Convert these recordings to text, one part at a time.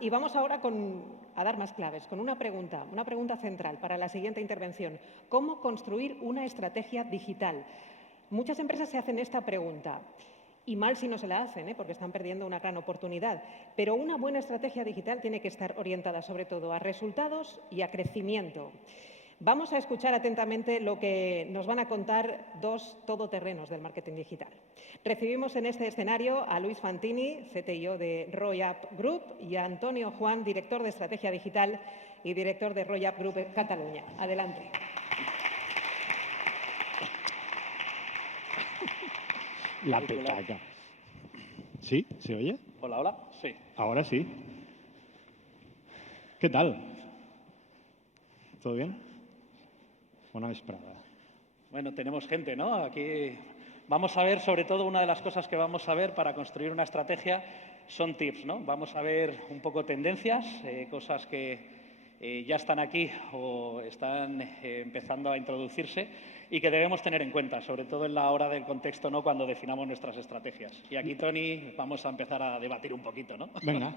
Y vamos ahora a dar más claves, con una pregunta central para la siguiente intervención. ¿Cómo construir una estrategia digital? Muchas empresas se hacen esta pregunta. Y mal si no se la hacen, porque están perdiendo una gran oportunidad. Pero una buena estrategia digital tiene que estar orientada sobre todo a resultados y a crecimiento. Vamos a escuchar atentamente lo que nos van a contar dos todoterrenos del marketing digital. Recibimos en este escenario a Luis Fantini, CTIO de ROYAP Group, y a Antonio Juan, director de Estrategia Digital y director de ROYAP Group Cataluña. Adelante. La petaca. ¿Sí? ¿Se oye? Hola, hola. Sí. Ahora sí. ¿Qué tal? ¿Todo bien? Bona vesprada. Bueno, tenemos gente, ¿no? Aquí vamos a ver, sobre todo, una de las cosas que vamos a ver para construir una estrategia son tips, ¿no? Vamos a ver un poco tendencias, cosas que ya están aquí o están empezando a introducirse y que debemos tener en cuenta, sobre todo en la hora del contexto, ¿no? Cuando definamos nuestras estrategias. Y aquí, Tony, vamos a empezar a debatir un poquito, ¿no? Venga.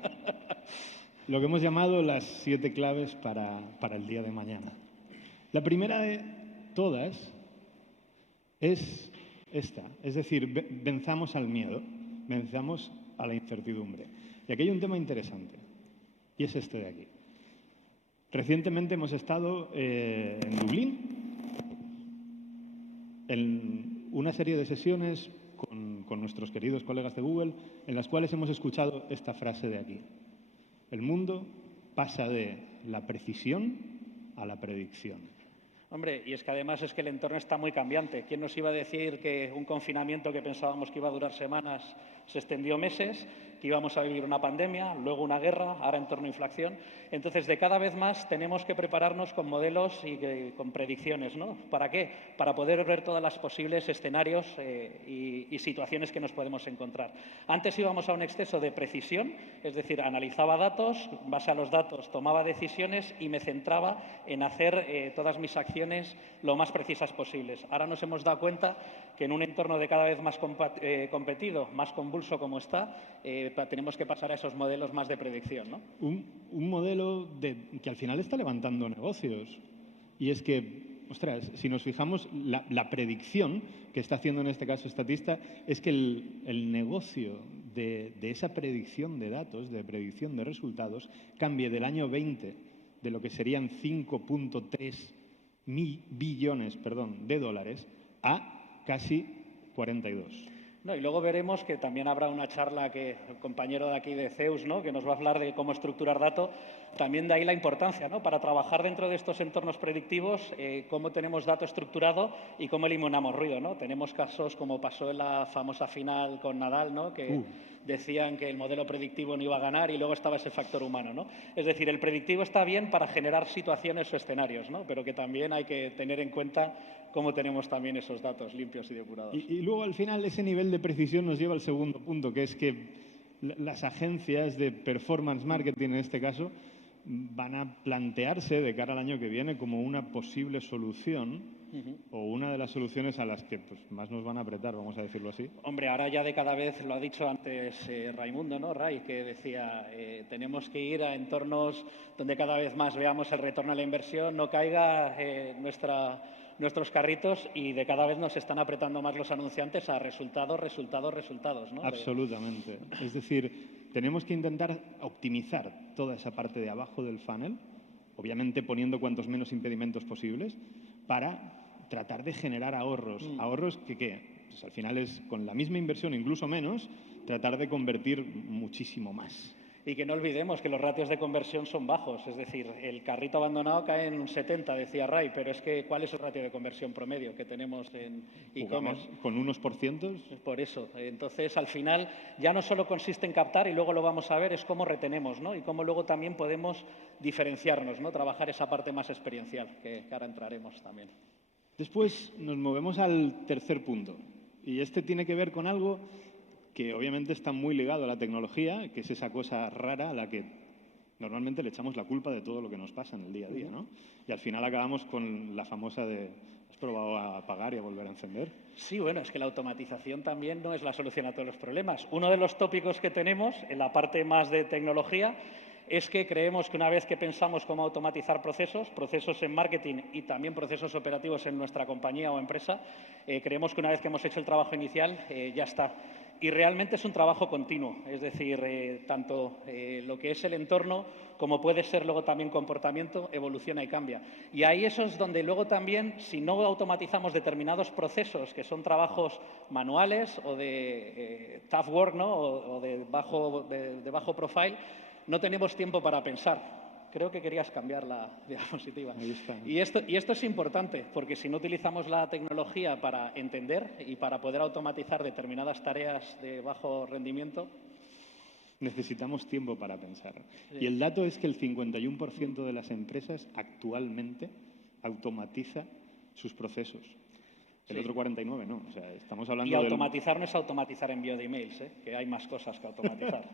Lo que hemos llamado las 7 claves para el día de mañana. La primera de todas es esta, es decir, venzamos al miedo, venzamos a la incertidumbre. Y aquí hay un tema interesante, y es este de aquí. Recientemente hemos estado en Dublín, en una serie de sesiones con nuestros queridos colegas de Google, en las cuales hemos escuchado esta frase de aquí. El mundo pasa de la precisión a la predicción. Hombre, y es que además es que el entorno está muy cambiante. ¿Quién nos iba a decir que un confinamiento que pensábamos que iba a durar semanas se extendió meses, que íbamos a vivir una pandemia, luego una guerra, ahora en torno a inflación? Entonces, de cada vez más tenemos que prepararnos con modelos y con predicciones, ¿no? ¿Para qué? Para poder ver todas las posibles escenarios y situaciones que nos podemos encontrar. Antes íbamos a un exceso de precisión, es decir, analizaba datos, en base a los datos tomaba decisiones y me centraba en hacer todas mis acciones lo más precisas posibles. Ahora nos hemos dado cuenta que en un entorno de cada vez más competido, más convulso como está, tenemos que pasar a esos modelos más de predicción, ¿no? Un modelo que al final está levantando negocios. Y es que, ostras, si nos fijamos, la predicción que está haciendo en este caso Statista es que el negocio de esa predicción de datos, de predicción de resultados, cambie del año 20, de lo que serían 5.3 billones de dólares, a casi 42. No, y luego veremos que también habrá una charla que el compañero de aquí de Zeus, ¿no? Que nos va a hablar de cómo estructurar datos. También de ahí la importancia, ¿no? Para trabajar dentro de estos entornos predictivos, cómo tenemos dato estructurado y cómo eliminamos ruido, ¿no? Tenemos casos como pasó en la famosa final con Nadal, ¿no? Que decían que el modelo predictivo no iba a ganar y luego estaba ese factor humano, ¿no? Es decir, el predictivo está bien para generar situaciones o escenarios, ¿no? Pero que también hay que tener en cuenta cómo tenemos también esos datos limpios y depurados. Y luego, al final, ese nivel de precisión nos lleva al segundo punto, que es que las agencias de performance marketing, en este caso, van a plantearse de cara al año que viene como una posible solución o una de las soluciones a las que más nos van a apretar, vamos a decirlo así. Hombre, ahora ya de cada vez, lo ha dicho antes Raimundo, ¿no? Ray, que decía, tenemos que ir a entornos donde cada vez más veamos el retorno a la inversión, no caiga nuestros carritos y de cada vez nos están apretando más los anunciantes a resultados, ¿no? Absolutamente. Es decir, tenemos que intentar optimizar toda esa parte de abajo del funnel, obviamente poniendo cuantos menos impedimentos posibles, para tratar de generar ahorros. Ahorros que, pues al final es con la misma inversión, incluso menos, tratar de convertir muchísimo más. Y que no olvidemos que los ratios de conversión son bajos, es decir, el carrito abandonado cae en un 70, decía Ray, pero es que ¿cuál es el ratio de conversión promedio que tenemos en e-commerce? Con unos porcientos. Por eso, entonces al final ya no solo consiste en captar, y luego lo vamos a ver, es cómo retenemos, ¿no? Y cómo luego también podemos diferenciarnos, ¿no? Trabajar esa parte más experiencial, que ahora entraremos también. Después nos movemos al tercer punto, y este tiene que ver con algo que obviamente está muy ligado a la tecnología, que es esa cosa rara a la que normalmente le echamos la culpa de todo lo que nos pasa en el día a día, ¿no? Y al final acabamos con la famosa de ¿has probado a apagar y a volver a encender? Sí, bueno, es que la automatización también no es la solución a todos los problemas. Uno de los tópicos que tenemos en la parte más de tecnología es que creemos que una vez que pensamos cómo automatizar procesos en marketing y también procesos operativos en nuestra compañía o empresa, creemos que una vez que hemos hecho el trabajo inicial, ya está. Y realmente es un trabajo continuo, es decir, tanto lo que es el entorno como puede ser luego también comportamiento, evoluciona y cambia. Y ahí eso es donde luego también, si no automatizamos determinados procesos que son trabajos manuales o de tough work, ¿no? o de bajo profile, no tenemos tiempo para pensar. Creo que querías cambiar la diapositiva. Ahí está. Y esto es importante, porque si no utilizamos la tecnología para entender y para poder automatizar determinadas tareas de bajo rendimiento, necesitamos tiempo para pensar. Sí. Y el dato es que el 51% de las empresas actualmente automatiza sus procesos. El Sí. otro 49% no. O sea, estamos hablando y automatizar no es automatizar envío de emails, que hay más cosas que automatizar.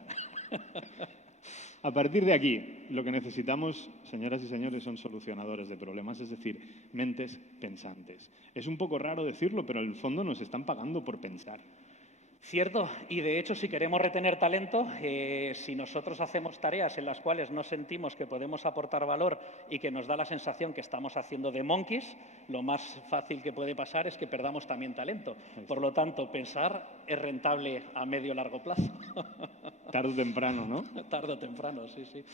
A partir de aquí, lo que necesitamos, señoras y señores, son solucionadores de problemas, es decir, mentes pensantes. Es un poco raro decirlo, pero en el fondo nos están pagando por pensar. Cierto, y de hecho, si queremos retener talento, si nosotros hacemos tareas en las cuales no sentimos que podemos aportar valor y que nos da la sensación que estamos haciendo de monkeys, lo más fácil que puede pasar es que perdamos también talento. Por lo tanto, pensar es rentable a medio o largo plazo. Tarde o temprano, ¿no? Tarde o temprano, sí, sí.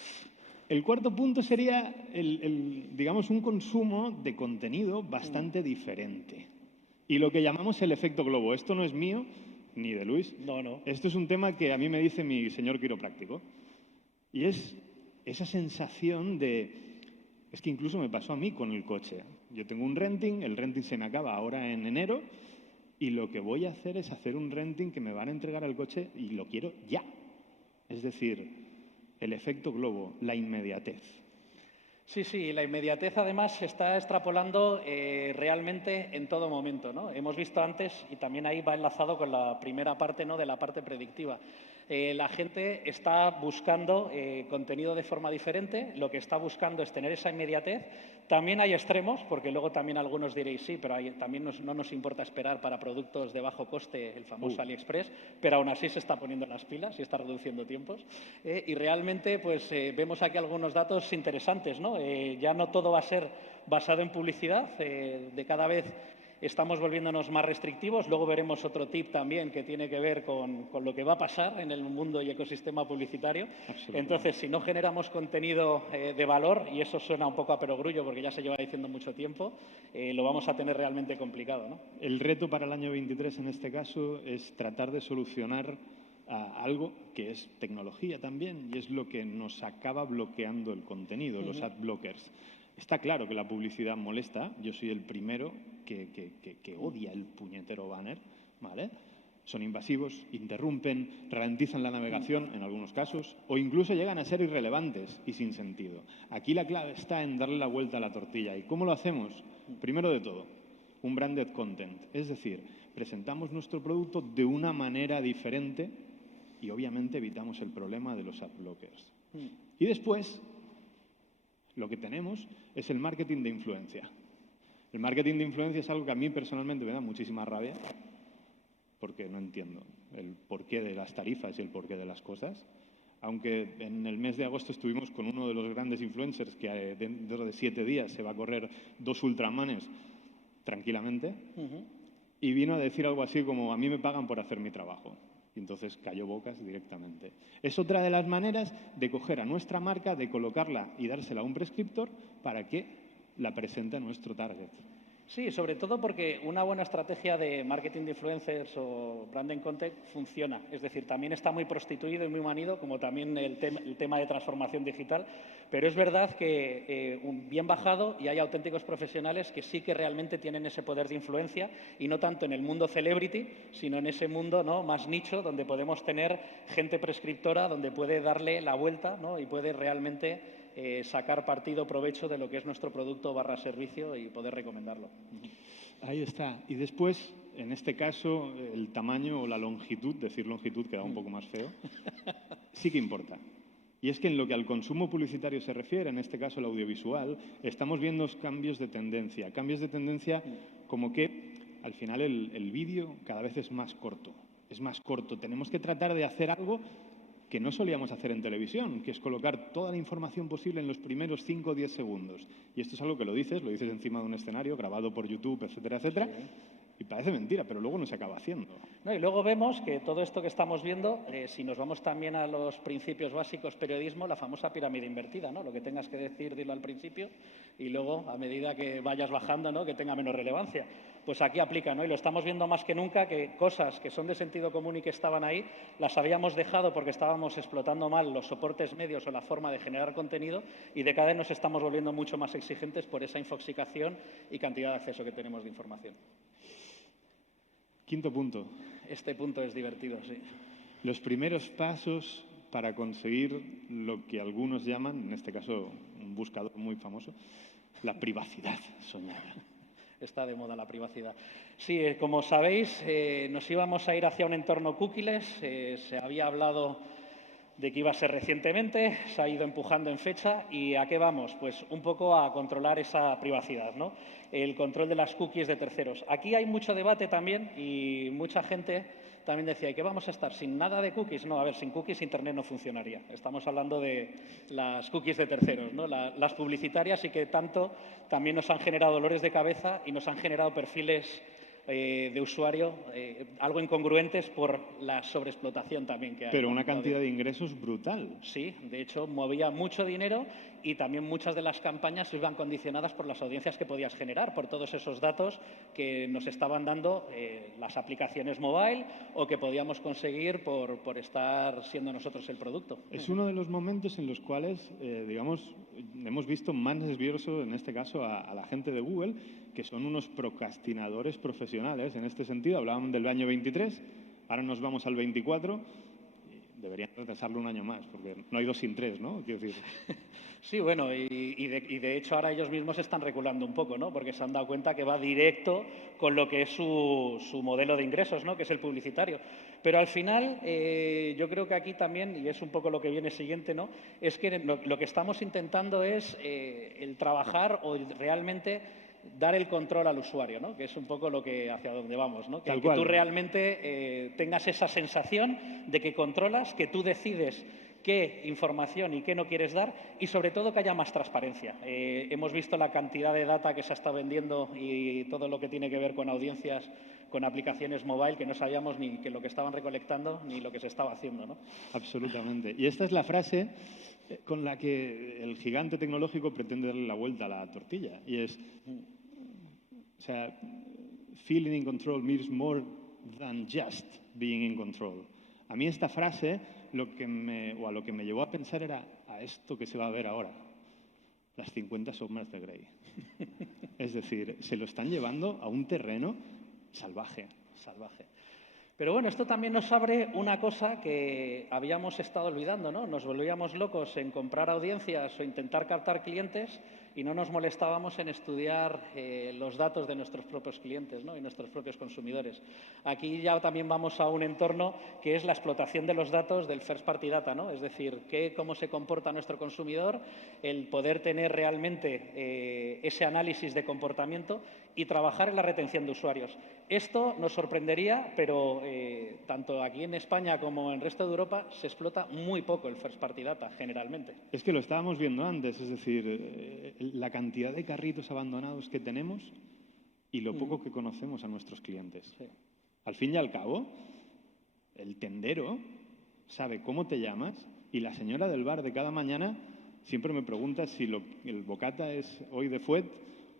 El cuarto punto sería, digamos, un consumo de contenido bastante diferente. Y lo que llamamos el efecto globo. Esto no es mío ni de Luis. No. Esto es un tema que a mí me dice mi señor quiropráctico. Y es esa sensación de... Es que incluso me pasó a mí con el coche. Yo tengo un renting, el renting se me acaba ahora en enero y lo que voy a hacer es hacer un renting que me van a entregar al coche y lo quiero ya. Es decir, el efecto globo, la inmediatez. Sí, la inmediatez además se está extrapolando realmente en todo momento, ¿no? Hemos visto antes, y también ahí va enlazado con la primera parte, ¿no?, de la parte predictiva. La gente está buscando contenido de forma diferente, lo que está buscando es tener esa inmediatez. También hay extremos, porque luego también algunos diréis sí, pero también no nos importa esperar para productos de bajo coste, el famoso AliExpress, pero aún así se está poniendo las pilas y está reduciendo tiempos. Y realmente pues vemos aquí algunos datos interesantes, ¿no? Ya no todo va a ser basado en publicidad, de cada vez estamos volviéndonos más restrictivos. Luego veremos otro tip también que tiene que ver con lo que va a pasar en el mundo y ecosistema publicitario. Entonces, si no generamos contenido de valor, y eso suena un poco a perogrullo porque ya se lleva diciendo mucho tiempo, lo vamos a tener realmente complicado, ¿no? El reto para el año 23 en este caso es tratar de solucionar algo que es tecnología también y es lo que nos acaba bloqueando el contenido, los ad blockers. Está claro que la publicidad molesta, yo soy el primero que odia el puñetero banner, ¿vale? Son invasivos, interrumpen, ralentizan la navegación en algunos casos o incluso llegan a ser irrelevantes y sin sentido. Aquí la clave está en darle la vuelta a la tortilla. ¿Y cómo lo hacemos? Primero de todo, un branded content, es decir, presentamos nuestro producto de una manera diferente y obviamente evitamos el problema de los ad blockers. Y después, lo que tenemos es el marketing de influencia. El marketing de influencia es algo que a mí personalmente me da muchísima rabia, porque no entiendo el porqué de las tarifas y el porqué de las cosas. Aunque en el mes de agosto estuvimos con uno de los grandes influencers que dentro de 7 días se va a correr 2 ultramanes tranquilamente, y vino a decir algo así como: a mí me pagan por hacer mi trabajo. Y entonces cayó bocas directamente. Es otra de las maneras de coger a nuestra marca, de colocarla y dársela a un prescriptor para que la presente a nuestro target. Sí, sobre todo porque una buena estrategia de marketing de influencers o branding content funciona. Es decir, también está muy prostituido y muy manido, como también el tema de transformación digital. Pero es verdad que bien bajado y hay auténticos profesionales que sí que realmente tienen ese poder de influencia y no tanto en el mundo celebrity, sino en ese mundo, ¿no?, más nicho, donde podemos tener gente prescriptora, donde puede darle la vuelta, ¿no?, y puede realmente sacar partido, provecho de lo que es nuestro producto / servicio y poder recomendarlo. Ahí está. Y después, en este caso, el tamaño o la longitud, decir longitud queda un poco más feo, sí que importa. Y es que en lo que al consumo publicitario se refiere, en este caso el audiovisual, estamos viendo cambios de tendencia. Cambios de tendencia como que al final el vídeo cada vez es más corto. Es más corto. Tenemos que tratar de hacer algo que no solíamos hacer en televisión, que es colocar toda la información posible en los primeros 5 o 10 segundos. Y esto es algo que lo dices encima de un escenario, grabado por YouTube, etcétera, etcétera. Sí. Y parece mentira, pero luego no se acaba haciendo. No, y luego vemos que todo esto que estamos viendo, si nos vamos también a los principios básicos periodismo, la famosa pirámide invertida, ¿no? Lo que tengas que decir, dilo al principio y luego, a medida que vayas bajando, ¿no? Que tenga menos relevancia. Pues aquí aplica, ¿no? Y lo estamos viendo más que nunca, que cosas que son de sentido común y que estaban ahí, las habíamos dejado porque estábamos explotando mal los soportes medios o la forma de generar contenido y de cada vez nos estamos volviendo mucho más exigentes por esa infoxicación y cantidad de acceso que tenemos de información. Quinto punto. Este punto es divertido, sí. Los primeros pasos para conseguir lo que algunos llaman, en este caso un buscador muy famoso, la privacidad soñada. Está de moda la privacidad. Sí, como sabéis, nos íbamos a ir hacia un entorno cookieless. Se había hablado de que iba a ser recientemente, se ha ido empujando en fecha. ¿Y a qué vamos? Pues un poco a controlar esa privacidad, ¿no? El control de las cookies de terceros. Aquí hay mucho debate también y mucha gente también decía, ¿y qué vamos a estar? ¿Sin nada de cookies? No, a ver, sin cookies Internet no funcionaría. Estamos hablando de las cookies de terceros, ¿no? Las publicitarias y que tanto también nos han generado dolores de cabeza y nos han generado perfiles de usuario algo incongruentes por la sobreexplotación también que hay. Pero una cantidad de ingresos brutal. Sí, de hecho movía mucho dinero y también muchas de las campañas iban condicionadas por las audiencias que podías generar, por todos esos datos que nos estaban dando las aplicaciones mobile o que podíamos conseguir por estar siendo nosotros el producto. Es uno de los momentos en los cuales, digamos, hemos visto más nervioso, en este caso, a la gente de Google, que son unos procrastinadores profesionales. En este sentido, hablábamos del año 23, ahora nos vamos al 24. Deberían retrasarlo un año más, porque no hay 2 sin 3, ¿no? Quiero decir. Sí, bueno, y de hecho ahora ellos mismos están reculando un poco, ¿no? Porque se han dado cuenta que va directo con lo que es su modelo de ingresos, ¿no? Que es el publicitario. Pero al final, yo creo que aquí también, y es un poco lo que viene siguiente, ¿no? Es que lo que estamos intentando es el trabajar o realmente dar el control al usuario, ¿no? Que es un poco lo que hacia donde vamos, ¿no? Que tú realmente tengas esa sensación de que controlas, que tú decides qué información y qué no quieres dar y sobre todo que haya más transparencia. Hemos visto la cantidad de data que se está vendiendo y todo lo que tiene que ver con audiencias, con aplicaciones mobile que no sabíamos ni que lo que estaban recolectando ni lo que se estaba haciendo, ¿no? Absolutamente. Y esta es la frase con la que el gigante tecnológico pretende darle la vuelta a la tortilla. Y es, o sea, feeling in control means more than just being in control. A mí esta frase, a lo que me llevó a pensar era a esto que se va a ver ahora, las 50 sombras de Grey. Es decir, se lo están llevando a un terreno salvaje. Pero bueno, esto también nos abre una cosa que habíamos estado olvidando, ¿no? Nos volvíamos locos en comprar audiencias o intentar captar clientes y no nos molestábamos en estudiar los datos de nuestros propios clientes, ¿no? Y nuestros propios consumidores. Aquí ya también vamos a un entorno que es la explotación de los datos del first party data, ¿no? Es decir, cómo se comporta nuestro consumidor, el poder tener realmente ese análisis de comportamiento y trabajar en la retención de usuarios. Esto nos sorprendería, pero tanto aquí en España como en el resto de Europa se explota muy poco el first party data, generalmente. Es que lo estábamos viendo antes, es decir, la cantidad de carritos abandonados que tenemos y lo poco que conocemos a nuestros clientes. Sí. Al fin y al cabo, el tendero sabe cómo te llamas y la señora del bar de cada mañana siempre me pregunta si el bocata es hoy de fuet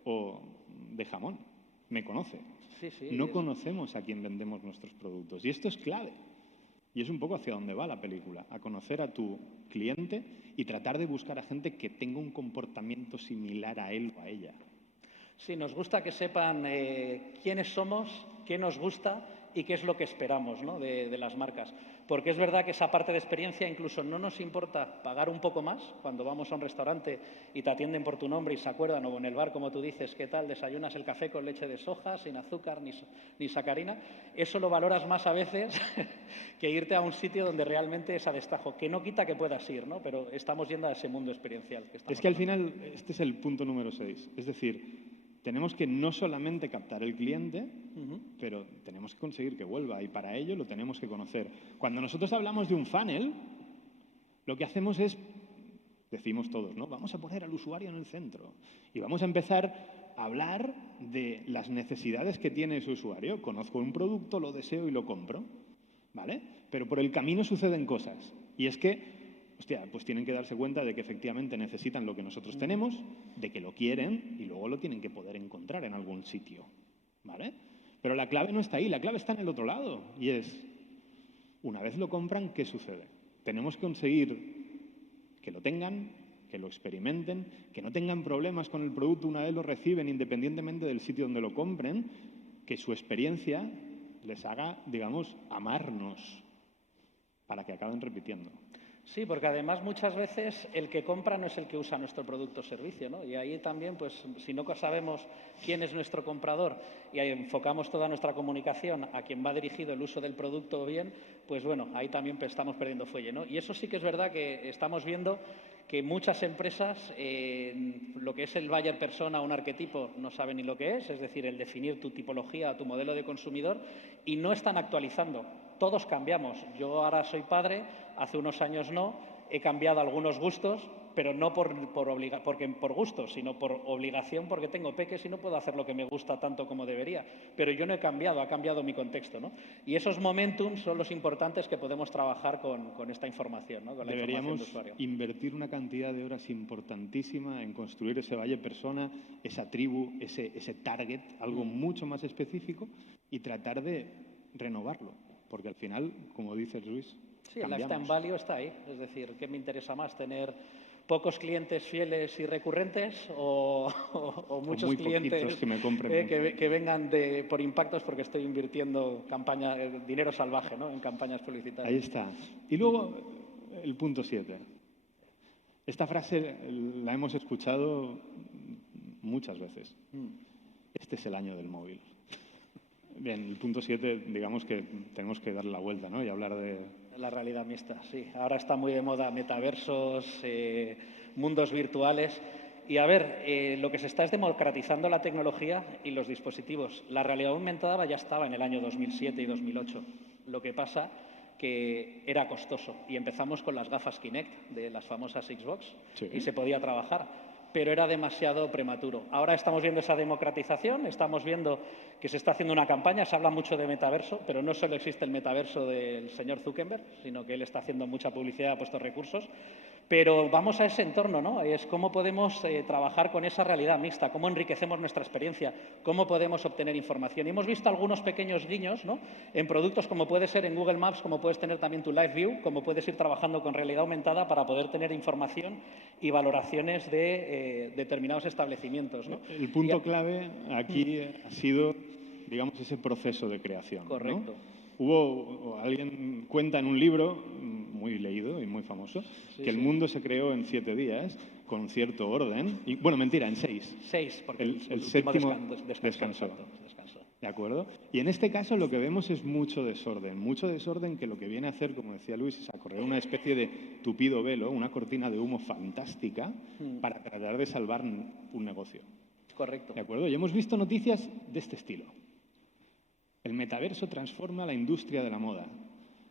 o de jamón. Me conoce. Sí, no conocemos a quién vendemos nuestros productos. Y esto es clave. Y es un poco hacia dónde va la película, a conocer a tu cliente y tratar de buscar a gente que tenga un comportamiento similar a él o a ella. Sí, nos gusta que sepan quiénes somos, qué nos gusta y qué es lo que esperamos, ¿no? de las marcas. Porque es verdad que esa parte de experiencia incluso no nos importa pagar un poco más cuando vamos a un restaurante y te atienden por tu nombre y se acuerdan, o en el bar, como tú dices, ¿qué tal? Desayunas el café con leche de soja, sin azúcar ni sacarina. Eso lo valoras más a veces que irte a un sitio donde realmente es a destajo, que no quita que puedas ir, ¿no? Pero estamos yendo a ese mundo experiencial. Es que al final este es el punto número 6. Es decir, tenemos que no solamente captar el cliente, pero tenemos que conseguir que vuelva y para ello lo tenemos que conocer. Cuando nosotros hablamos de un funnel, lo que hacemos es, decimos todos, ¿no? Vamos a poner al usuario en el centro y vamos a empezar a hablar de las necesidades que tiene ese usuario. Conozco un producto, lo deseo y lo compro, ¿vale? Pero por el camino suceden cosas. Y es que, hostia, pues tienen que darse cuenta de que efectivamente necesitan lo que nosotros tenemos, de que lo quieren y luego lo tienen que poder encontrar en algún sitio, ¿vale? Pero la clave no está ahí, la clave está en el otro lado. Y es, una vez lo compran, ¿qué sucede? Tenemos que conseguir que lo tengan, que lo experimenten, que no tengan problemas con el producto una vez lo reciben, independientemente del sitio donde lo compren, que su experiencia les haga, digamos, amarnos para que acaben repitiendo. Sí, porque además muchas veces el que compra no es el que usa nuestro producto o servicio, ¿no? Y ahí también, pues, si no sabemos quién es nuestro comprador y ahí enfocamos toda nuestra comunicación a quien va dirigido el uso del producto bien, pues bueno, ahí también estamos perdiendo fuelle, ¿no? Y eso sí que es verdad que estamos viendo que muchas empresas, lo que es el buyer persona, un arquetipo, no saben ni lo que es decir, el definir tu tipología, tu modelo de consumidor, y no están actualizando. Todos cambiamos. Yo ahora soy padre, hace unos años no, he cambiado algunos gustos, pero no por gusto, sino por obligación, porque tengo peques y no puedo hacer lo que me gusta tanto como debería. Pero yo no he cambiado, ha cambiado mi contexto, ¿no? Y esos momentums son los importantes que podemos trabajar con esta información, ¿no? Con la información de usuario. Deberíamos invertir una cantidad de horas importantísima en construir ese valle persona, esa tribu, ese target, algo mucho más específico y tratar de renovarlo. Porque al final, como dices Luis, sí, el lifetime value está ahí. Es decir, ¿qué me interesa más? ¿Tener pocos clientes fieles y recurrentes o muchos clientes que me compren que vengan por impactos porque estoy invirtiendo dinero salvaje, ¿no? En campañas publicitarias? Ahí está. Y luego el punto 7. Esta frase la hemos escuchado muchas veces. Este es el año del móvil. Bien, el punto 7, digamos que tenemos que darle la vuelta, ¿no? Y hablar de la realidad mixta, sí. Ahora está muy de moda metaversos, mundos virtuales. Y a ver, lo que se está es democratizando la tecnología y los dispositivos. La realidad aumentada ya estaba en el año 2007 y 2008. Lo que pasa que era costoso. Y empezamos con las gafas Kinect de las famosas Xbox, sí, y se podía trabajar, pero era demasiado prematuro. Ahora estamos viendo esa democratización, estamos viendo que se está haciendo una campaña, se habla mucho de metaverso, pero no solo existe el metaverso del señor Zuckerberg, sino que él está haciendo mucha publicidad, ha puesto recursos. Pero vamos a ese entorno, ¿no? Es cómo podemos trabajar con esa realidad mixta, cómo enriquecemos nuestra experiencia, cómo podemos obtener información. Y hemos visto algunos pequeños guiños, ¿no? En productos como puede ser en Google Maps, como puedes tener también tu Live View, como puedes ir trabajando con realidad aumentada para poder tener información y valoraciones de determinados establecimientos, ¿no? El punto clave aquí ha sido, digamos, ese proceso de creación, ¿no? Correcto. Alguien cuenta en un libro muy leído y muy famoso, sí, que el mundo se creó en 7 días con cierto orden. Y, bueno, mentira, en 6. 6, porque el séptimo descansó. ¿De acuerdo? Y en este caso lo que vemos es mucho desorden que lo que viene a hacer, como decía Luis, es a correr una especie de tupido velo, una cortina de humo fantástica para tratar de salvar un negocio. Correcto. ¿De acuerdo? Y hemos visto noticias de este estilo. El metaverso transforma la industria de la moda.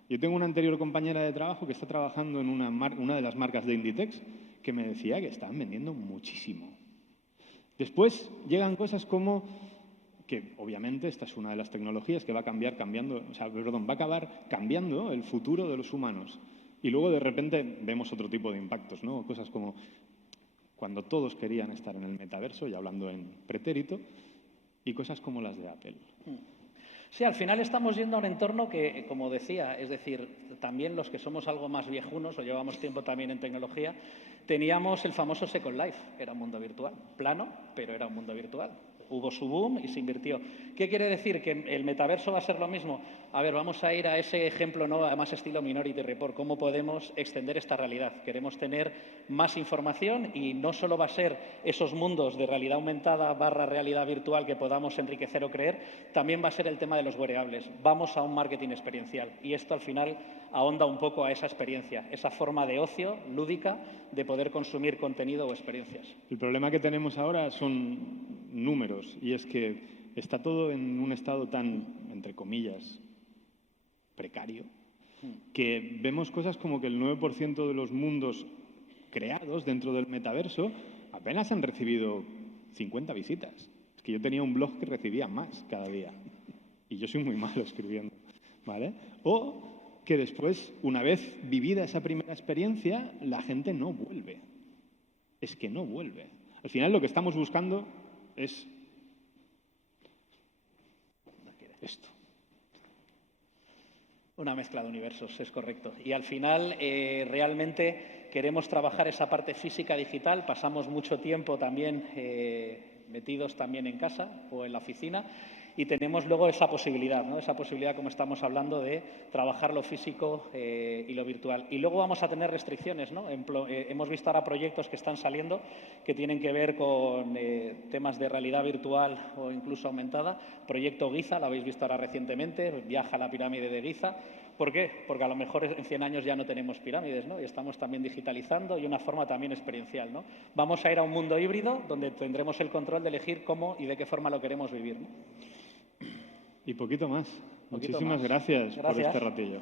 Yo tengo una anterior compañera de trabajo que está trabajando en una de las marcas de Inditex que me decía que estaban vendiendo muchísimo. Después llegan cosas como que, obviamente, esta es una de las tecnologías que va a acabar cambiando el futuro de los humanos. Y luego, de repente, vemos otro tipo de impactos, ¿no? Cosas como cuando todos querían estar en el metaverso, y hablando en pretérito, y cosas como las de Apple. Sí, al final estamos yendo a un entorno que, como decía, es decir, también los que somos algo más viejunos o llevamos tiempo también en tecnología, teníamos el famoso Second Life, que era un mundo virtual, plano, pero era un mundo virtual. Hubo su boom y se invirtió. ¿Qué quiere decir? ¿Que el metaverso va a ser lo mismo? A ver, vamos a ir a ese ejemplo, ¿no? Además, estilo Minority Report. ¿Cómo podemos extender esta realidad? Queremos tener más información y no solo va a ser esos mundos de realidad aumentada / realidad virtual que podamos enriquecer o creer, también va a ser el tema de los wearables. Vamos a un marketing experiencial y esto al final ahonda un poco a esa experiencia, esa forma de ocio lúdica de poder consumir contenido o experiencias. El problema que tenemos ahora son números y es que está todo en un estado tan, entre comillas, precario, que vemos cosas como que el 9% de los mundos creados dentro del metaverso apenas han recibido 50 visitas. Es que yo tenía un blog que recibía más cada día. Y yo soy muy malo escribiendo, ¿vale? O que después, una vez vivida esa primera experiencia, la gente no vuelve. Es que no vuelve. Al final lo que estamos buscando es esto. Una mezcla de universos, es correcto. Y al final, realmente queremos trabajar esa parte física digital. Pasamos mucho tiempo también metidos también en casa o en la oficina y tenemos luego esa posibilidad, ¿no? Esa posibilidad, como estamos hablando, de trabajar lo físico y lo virtual. Y luego vamos a tener restricciones, ¿no? Hemos visto ahora proyectos que están saliendo que tienen que ver con temas de realidad virtual o incluso aumentada. Proyecto Giza, lo habéis visto ahora recientemente, viaja a la pirámide de Giza. ¿Por qué? Porque a lo mejor en 100 años ya no tenemos pirámides, ¿no? Y estamos también digitalizando y una forma también experiencial, ¿no? Vamos a ir a un mundo híbrido donde tendremos el control de elegir cómo y de qué forma lo queremos vivir, ¿no? Y poquito más. Muchísimas gracias por este ratillo.